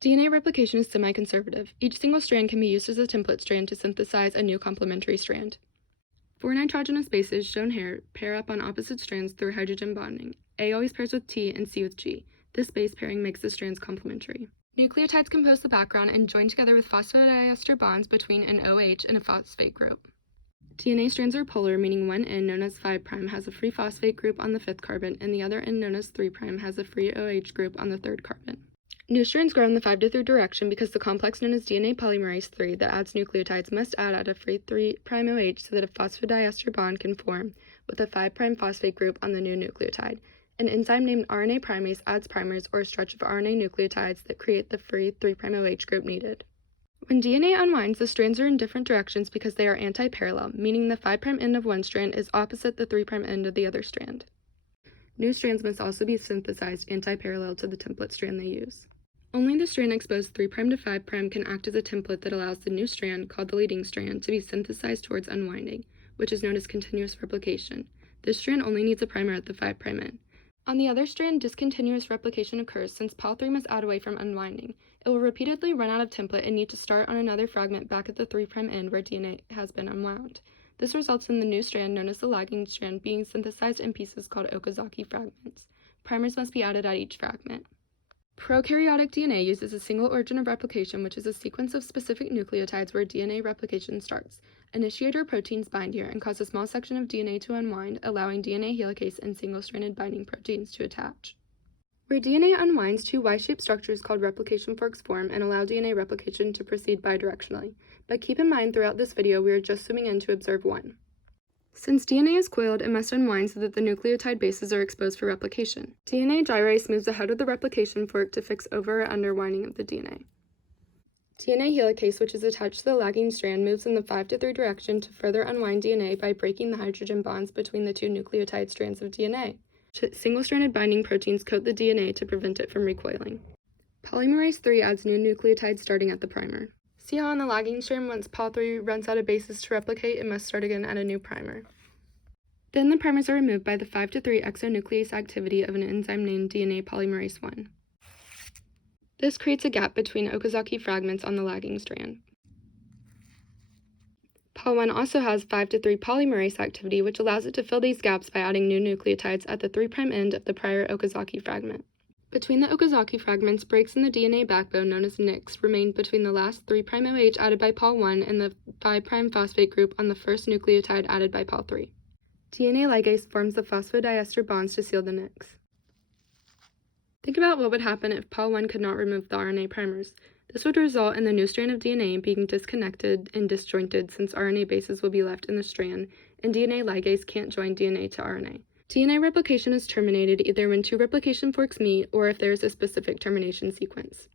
DNA replication is semi-conservative. Each single strand can be used as a template strand to synthesize a new complementary strand. 4 nitrogenous bases, shown here, pair up on opposite strands through hydrogen bonding. A always pairs with T and C with G. This base pairing makes the strands complementary. Nucleotides compose the background and join together with phosphodiester bonds between an OH and a phosphate group. DNA strands are polar, meaning one end, known as 5' has a free phosphate group on the 5th carbon, and the other end, known as 3' has a free OH group on the 3rd carbon. New strands grow in the 5' direction because the complex known as DNA polymerase 3 that adds nucleotides must add at a free 3' OH so that a phosphodiester bond can form with a 5' phosphate group on the new nucleotide. An enzyme named RNA primase adds primers or a stretch of RNA nucleotides that create the free 3' OH group needed. When DNA unwinds, the strands are in different directions because they are anti-parallel, meaning the 5' end of one strand is opposite the 3' end of the other strand. New strands must also be synthesized anti-parallel to the template strand they use. Only the strand exposed 3' to 5' can act as a template that allows the new strand, called the leading strand, to be synthesized towards unwinding, which is known as continuous replication. This strand only needs a primer at the 5' end. On the other strand, discontinuous replication occurs since Pol3 must add away from unwinding. It will repeatedly run out of template and need to start on another fragment back at the 3' end where DNA has been unwound. This results in the new strand, known as the lagging strand, being synthesized in pieces called Okazaki fragments. Primers must be added at each fragment. Prokaryotic DNA uses a single origin of replication, which is a sequence of specific nucleotides where DNA replication starts. Initiator proteins bind here and cause a small section of DNA to unwind, allowing DNA helicase and single-stranded binding proteins to attach. Where DNA unwinds, 2 Y-shaped structures called replication forks form and allow DNA replication to proceed bidirectionally. But keep in mind, throughout this video, we are just zooming in to observe one. Since DNA is coiled, it must unwind so that the nucleotide bases are exposed for replication. DNA gyrase moves ahead of the replication fork to fix over or under winding of the DNA. DNA helicase, which is attached to the lagging strand, moves in the 5' direction to further unwind DNA by breaking the hydrogen bonds between the 2 nucleotide strands of DNA. Single-stranded binding proteins coat the DNA to prevent it from recoiling. Polymerase 3 adds new nucleotides starting at the primer. See how on the lagging strand, once Pol3 runs out of bases to replicate, it must start again at a new primer. Then the primers are removed by the 5' exonuclease activity of an enzyme named DNA polymerase 1. This creates a gap between Okazaki fragments on the lagging strand. Pol1 also has 5' polymerase activity, which allows it to fill these gaps by adding new nucleotides at the 3' end of the prior Okazaki fragment. Between the Okazaki fragments, breaks in the DNA backbone, known as nicks, remain between the last 3' OH added by Pol1 and the 5' phosphate group on the first nucleotide added by Pol3. DNA ligase forms the phosphodiester bonds to seal the nicks. Think about what would happen if Pol1 could not remove the RNA primers. This would result in the new strand of DNA being disconnected and disjointed since RNA bases will be left in the strand, and DNA ligase can't join DNA to RNA. DNA replication is terminated either when 2 replication forks meet or if there is a specific termination sequence.